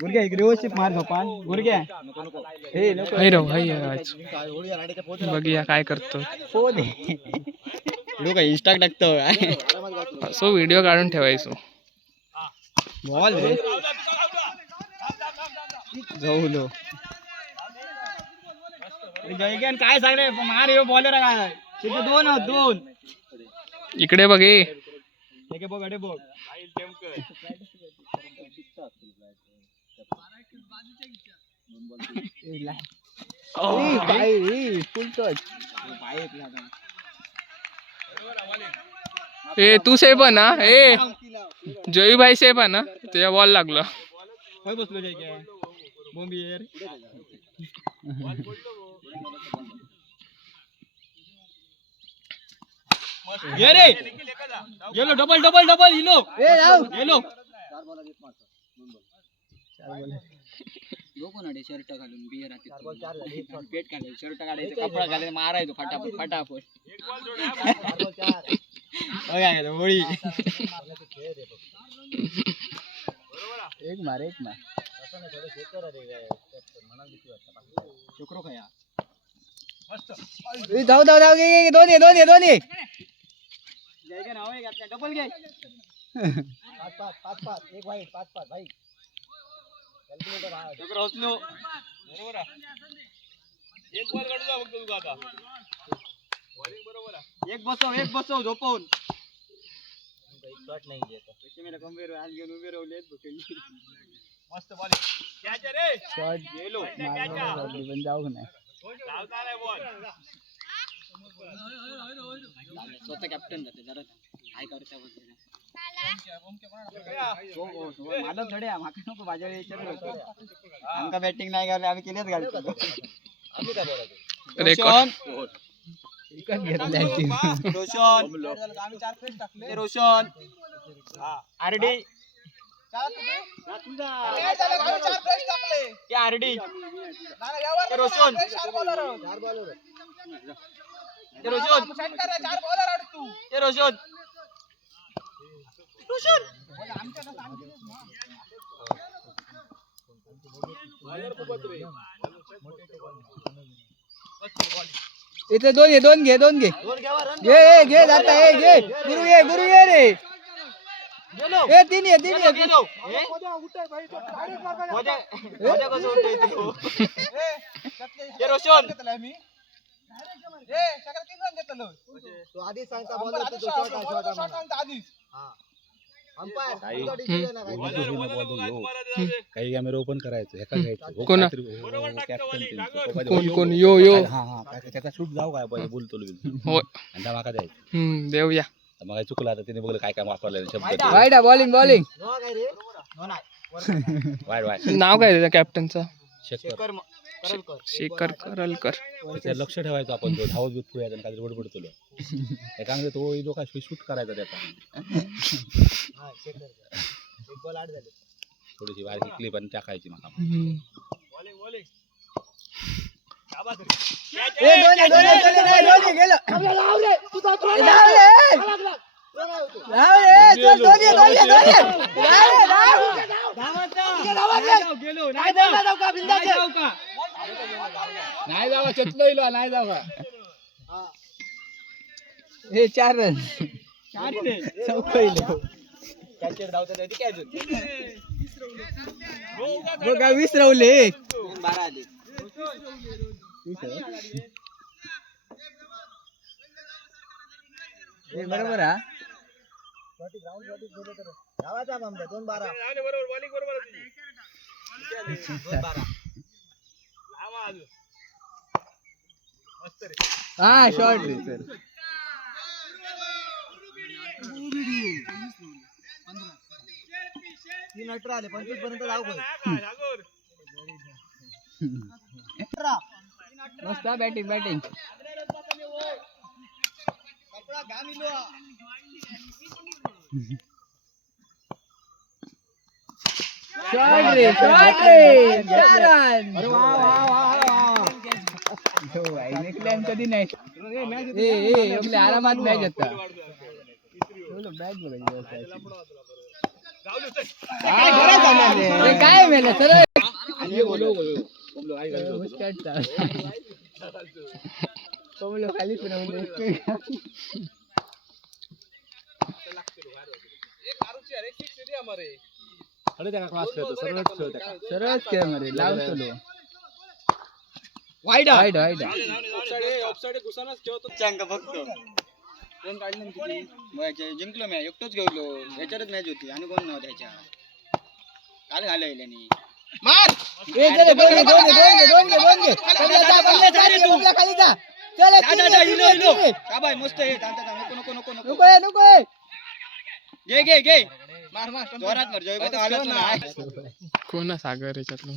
गुरग्या इकडे व्यवस्थित मार झोपान गुरग्या. बघूया काय करतो. व्हिडिओ काय इंस्टा टाकतो काय सो व्हिडिओ काढून ठेवायचो. बॉल रे जाऊलो जयगन काय सांगले मार यो बॉलर काय तिथे दोन इकडे बघ हे बघ अडे बघ ए तू सेफ ना ए जयू भाई सेफ ना तुझ्या बॉल लागला. बसलो जय बोंबी यार ये रे येलो डबल डबल डबल इलो ए जाऊ येलो लोक ना शर्ट घालून बियर राहते पेट काढायचं शर्ट काढायचं कपडा घालायचं मारायचो फटाफट फटाफट काय होळी एक मार शुक्रो खाया धाव धाव धाव घे दोन्ही नाव आहे डबल घे 5-5 एक वाईट 5-5 भाई शुक्रो बरोबर एक बॉल काढू जा फक्त तू आता बरोबर एक बसव झोपवून शॉट नाही घेत मेरा गंभीर हाल घेऊन उभे राहिलेत मस्त बॉल कॅच रे शॉट गेलो पण जाऊ नाही लावता नाही बॉल स्वतः कॅप्टन जाते जरा काय करता मला थोडे माका नको माझ्या विचारलं आमका बॅटिंग नाही घालली आम्ही केलेच घालतो आम्ही काय बोलायचं रोशन आरडी आरडी रोशन इथे दोन घे घे जाता घे गुरु ये रे ए तीन रोशन काही कॅमेरा ओपन करायचं कोण यो त्याचा शूट जाऊ काय पाहिजे बोलतो माका द्यायचं देऊया मग चुकला आता तिने बघलं काय वापरलं शब्द बॉलिंग वाईट नाव काय त्याच्या कॅप्टनचं शेखर करलकर लक्ष ठेवायचं आपण तो धावत दूध पुढे काहीतरी बडबड तुला एकांकडे तो जो काय शूट करायचा त्याचा थोडीशी बारीक क्लिप आणि टाकायची मला नाही जावा चतलो नाही जावा हे 4 रन 20 रावले 12 आले बरोबर हा हा शॉर्ट रे सर 3 आले 25 पर्यंत जाऊ मस्त बॅटिंग शॉट रे अरे वा कधी नाही आरामात मॅच होता काय मेला सर खाली अरे त्याला क्लास खेळतो सरळच खेळतो का सरळच खेळ मारे लावतो वाईट वाईट वाईट चांग बघतो कोण काढलं किती जिंकलो मी एकटोच घेऊलो याच्यातच मॅच होती आणि कोण नव्हतं त्याच्या काल घालवले नी मस्त नको नको नको घे घे घे मार मार जोरात मार जय कोण सागर याच्यातलं